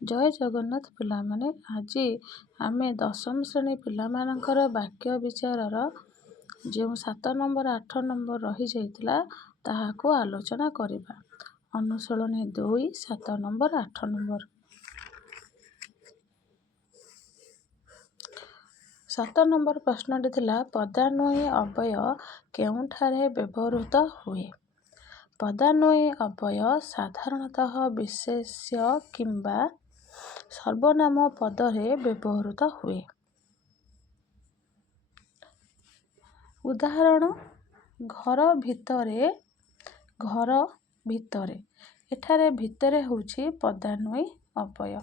ଜୟ ଜଗନ୍ନାଥ ପିଲାମାନେ, ଆଜି ଆମେ ଦଶମ ଶ୍ରେଣୀ ପିଲାମାନଙ୍କର ବାକ୍ୟ ବିଚାରର ଯେଉଁ 7 ନମ୍ବର 8 ନମ୍ବର ରହିଯାଇଥିଲା ତାହାକୁ ଆଲୋଚନା କରିବା। ଅନୁଶୀଳନୀ 2 7 ନମ୍ବର 8 ନମ୍ବର। 7 ନମ୍ବର ପ୍ରଶ୍ନଟି ଥିଲା ପଦାନ୍ୱୟୀ ଅବ୍ୟୟ କେଉଁଠାରେ ବ୍ୟବହୃତ ହୁଏ? ପଦାନ୍ୱୟୀ ଅବ୍ୟୟ ସାଧାରଣତଃ ବିଶେଷ୍ୟ କିମ୍ବା ସର୍ବନାମ ପଦରେ ବ୍ୟବହୃତ ହୁଏ। ଉଦାହରଣ, ଘର ଭିତରେ, ଘର ଭିତରେ। ଏଠାରେ ଭିତରେ ହେଉଛି ପଦାନ୍ୱୟୀ ଅବ୍ୟୟ।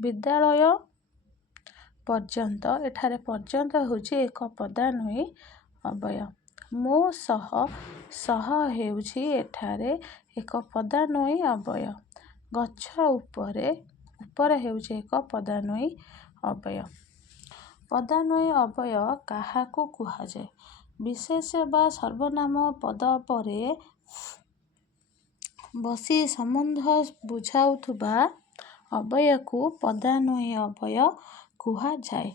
ବିଦ୍ୟାଳୟ ପର୍ଯ୍ୟନ୍ତ, ଏଠାରେ ପର୍ଯ୍ୟନ୍ତ ହେଉଛି ଏକ ପଦାନ୍ୱୟୀ ଅବ୍ୟୟ। ମୋ ସହ, ସହ ହେଉଛି ଏଠାରେ ଏକ ପଦାନ୍ୱୟୀ ଅବ୍ୟୟ। ଗଛ ଉପରେ, ଉପରେ ହେଉଛି ଏକ ପଦାନ୍ୱୟୀ ଅବ୍ୟୟ। ପଦାନ୍ୱୟୀ ଅବ୍ୟୟ କାହାକୁ କୁହାଯାଏ? ବିଶେଷ୍ୟ ବା ସର୍ବନାମ ପଦ ପରେ ବସି ସମ୍ବନ୍ଧ ବୁଝାଉଥିବା ଅବ୍ୟୟକୁ ପଦାନ୍ୱୟୀ ଅବ୍ୟୟ କୁହାଯାଏ।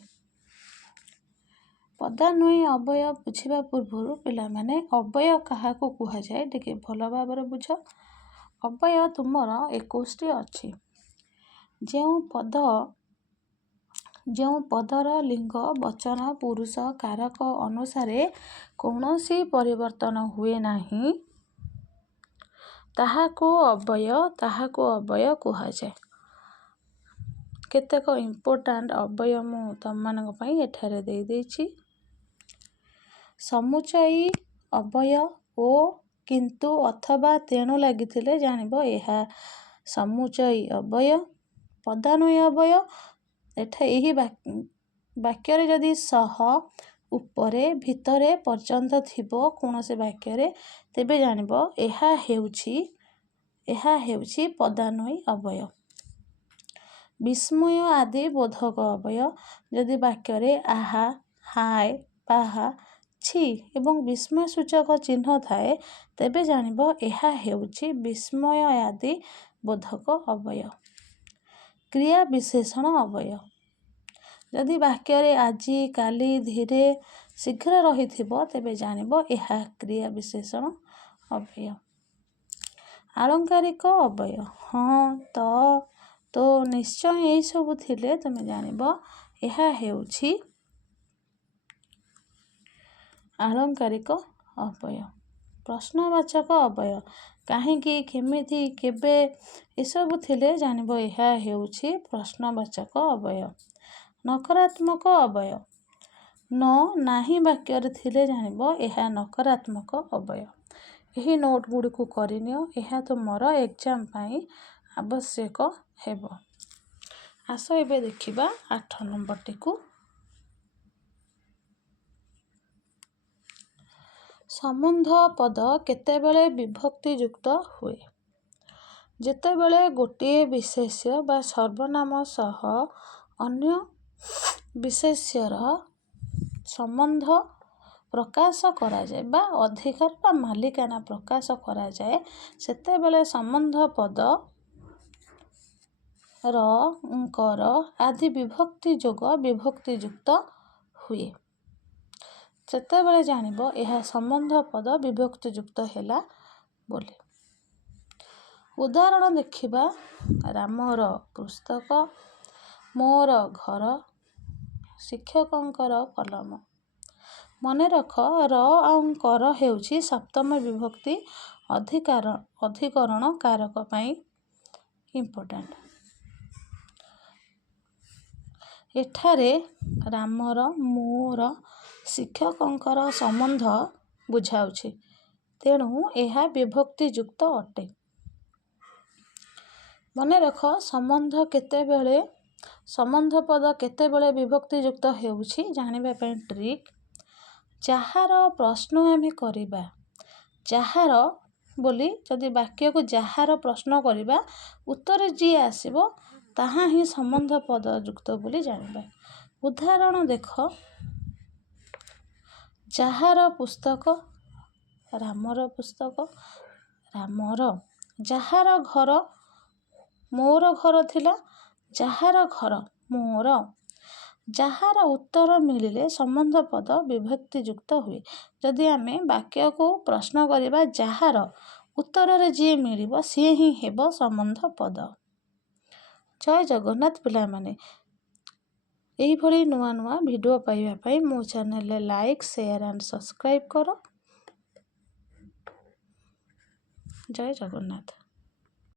ପଦାନ୍ୱୟୀ ଅବ୍ୟୟ ବୁଝିବା ପୂର୍ବରୁ ପିଲାମାନେ ଅବ୍ୟୟ କାହାକୁ କୁହାଯାଏ ଟିକେ ଭଲ ଭାବରେ ବୁଝ। ଅବ୍ୟୟ ତୁମର 21ଟି ଅଛି। ଯେଉଁ ପଦର ଲିଙ୍ଗ, ବଚନ, ପୁରୁଷ, କାରକ ଅନୁସାରେ କୌଣସି ପରିବର୍ତ୍ତନ ହୁଏ ନାହିଁ ତାହାକୁ ଅବ୍ୟୟ କୁହାଯାଏ। କେତେକ ଇମ୍ପୋର୍ଟାଣ୍ଟ ଅବ୍ୟୟ ମୁଁ ତମମାନଙ୍କ ପାଇଁ ଏଠାରେ ଦେଇଦେଇଛି। ସମୁଚୟୀ ଅବ୍ୟୟ ଓ, କିନ୍ତୁ, ଅଥବା, ତେଣୁ ଲାଗିଥିଲେ ଜାଣିବ ଏହା ସମୁଚୟୀ ଅବ୍ୟୟ। ପଦାନ୍ୱୟୀ ଅବ୍ୟୟ, ଏହି ବାକ୍ୟରେ ଯଦି ସହ, ଉପରେ, ଭିତରେ, ପର୍ଯ୍ୟନ୍ତ ଥିବ କୌଣସି ବାକ୍ୟରେ ତେବେ ଜାଣିବ ଏହା ହେଉଛି ପଦାନ୍ୱୟୀ ଅବ୍ୟୟ। ବିସ୍ମୟ ଆଦି ବୋଧକ ଅବ୍ୟୟ, ଯଦି ବାକ୍ୟରେ ଆହା, ହାୟ, ପାହା, ଛି ଏବଂ ବିସ୍ମୟସୂଚକ ଚିହ୍ନ ଥାଏ ତେବେ ଜାଣିବ ଏହା ହେଉଛି ବିସ୍ମୟ ଆଦି ବୋଧକ ଅବ୍ୟୟ। କ୍ରିୟା ବିଶେଷଣ ଅବ୍ୟୟ, ଯଦି ବାକ୍ୟରେ ଆଜି, କାଲି, ଧୀରେ, ଶୀଘ୍ର ରହିଥିବ ତେବେ ଜାଣିବ ଏହା କ୍ରିୟା ବିଶେଷଣ ଅବ୍ୟୟ। ଆଳଙ୍କାରିକ ଅବ୍ୟୟ, ହଁ, ତ, ତୋ, ନିଶ୍ଚୟ ଏହିସବୁ ଥିଲେ ତୁମେ ଜାଣିବ ଏହା ହେଉଛି ଆଳଙ୍କାରିକ ଅବ୍ୟୟ। ପ୍ରଶ୍ନବାଚକ ଅବ୍ୟୟ, କାହିଁକି, କେମିତି, କେବେ ଏସବୁ ଥିଲେ ଜାଣିବ ଏହା ହେଉଛି ପ୍ରଶ୍ନବାଚକ ଅବ୍ୟୟ। ନକାରାତ୍ମକ ଅବ୍ୟୟ, ନ, ନାହିଁ ବାକ୍ୟରେ ଥିଲେ ଜାଣିବ ଏହା ନକାରାତ୍ମକ ଅବ୍ୟୟ। ଏହି ନୋଟ୍ ଗୁଡ଼ିକୁ କରିନିଅ, ଏହା ତୁମର ଏକ୍ଜାମ୍ ପାଇଁ ଆବଶ୍ୟକ ହେବ। ଆସ ଏବେ ଦେଖିବା 8 ନମ୍ବରଟିକୁ। ସମ୍ବନ୍ଧ ପଦ କେତେବେଳେ ବିଭକ୍ତି ଯୁକ୍ତ ହୁଏ? ଯେତେବେଳେ ଗୋଟିଏ ବିଶେଷ୍ୟ ବା ସର୍ବନାମ ସହ ଅନ୍ୟ ବିଶେଷ୍ୟର ସମ୍ବନ୍ଧ ପ୍ରକାଶ କରାଯାଏ ବା ଅଧିକାର ବା ମାଲିକାନା ପ୍ରକାଶ କରାଯାଏ ସେତେବେଳେ ସମ୍ବନ୍ଧ ପଦ ର, ଙ୍କର ଆଦି ବିଭକ୍ତି ଯୋଗ ବିଭକ୍ତି ଯୁକ୍ତ ହୁଏ। ସେତେବେଳେ ଜାଣିବ ଏହା ସମ୍ବନ୍ଧ ପଦ ବିଭକ୍ତି ଯୁକ୍ତ ହେଲା ବୋଲି। ଉଦାହରଣ ଦେଖିବା, ରାମର ପୁସ୍ତକ, ମୋର ଘର, ଶିକ୍ଷକଙ୍କର କଲମ। ମନେ ରଖ, ର ଆଉ ଙ୍କର ହେଉଛି ସପ୍ତମ ବିଭକ୍ତି ଅଧିକରଣ କାରକ ପାଇଁ ଇମ୍ପୋର୍ଟାଣ୍ଟ। ଏଠାରେ ରାମର, ମୋର, ଶିକ୍ଷକଙ୍କର ସମ୍ବନ୍ଧ ବୁଝାଉଛି, ତେଣୁ ଏହା ବିଭକ୍ତି ଯୁକ୍ତ ଅଟେ। ମନେ ରଖ, ସମ୍ବନ୍ଧ ପଦ କେତେବେଳେ ବିଭକ୍ତି ଯୁକ୍ତ ହେଉଛି ଜାଣିବା ପାଇଁ ଟ୍ରିକ୍। ଯାହାର ପ୍ରଶ୍ନ ଆମେ କରିବା, ଯାହାର ବୋଲି ଯଦି ବାକ୍ୟକୁ ଯାହାର ପ୍ରଶ୍ନ କରିବା ଉତ୍ତରେ ଯିଏ ଆସିବ ତାହା ହିଁ ସମ୍ବନ୍ଧ ପଦ ଯୁକ୍ତ ବୋଲି ଜାଣିବା। ଉଦାହରଣ ଦେଖ, ଯାହାର ପୁସ୍ତକ, ରାମର ପୁସ୍ତକ, ରାମର। ଯାହାର ଘର, ମୋର ଘର ଥିଲା ଯାହାର ଘର ମୋର। ଯାହାର ଉତ୍ତର ମିଳିଲେ ସମ୍ବନ୍ଧ ପଦ ବିଭକ୍ତିଯୁକ୍ତ ହୁଏ। ଯଦି ଆମେ ବାକ୍ୟକୁ ପ୍ରଶ୍ନ କରିବା ଯାହାର, ଉତ୍ତରରେ ଯିଏ ମିଳିବ ସିଏ ହିଁ ହେବ ସମ୍ବନ୍ଧ ପଦ। ଜୟ ଜଗନ୍ନାଥ ପିଲାମାନେ। ଏଇଭଳି ନୂଆ ନୂଆ ଭିଡ଼ିଓ ପାଇବା ପାଇଁ ମୋ ଚ୍ୟାନେଲରେ ଲାଇକ୍, ସେୟାର ଆଣ୍ଡ ସବସ୍କ୍ରାଇବ୍ କର। ଜୟ ଜଗନ୍ନାଥ।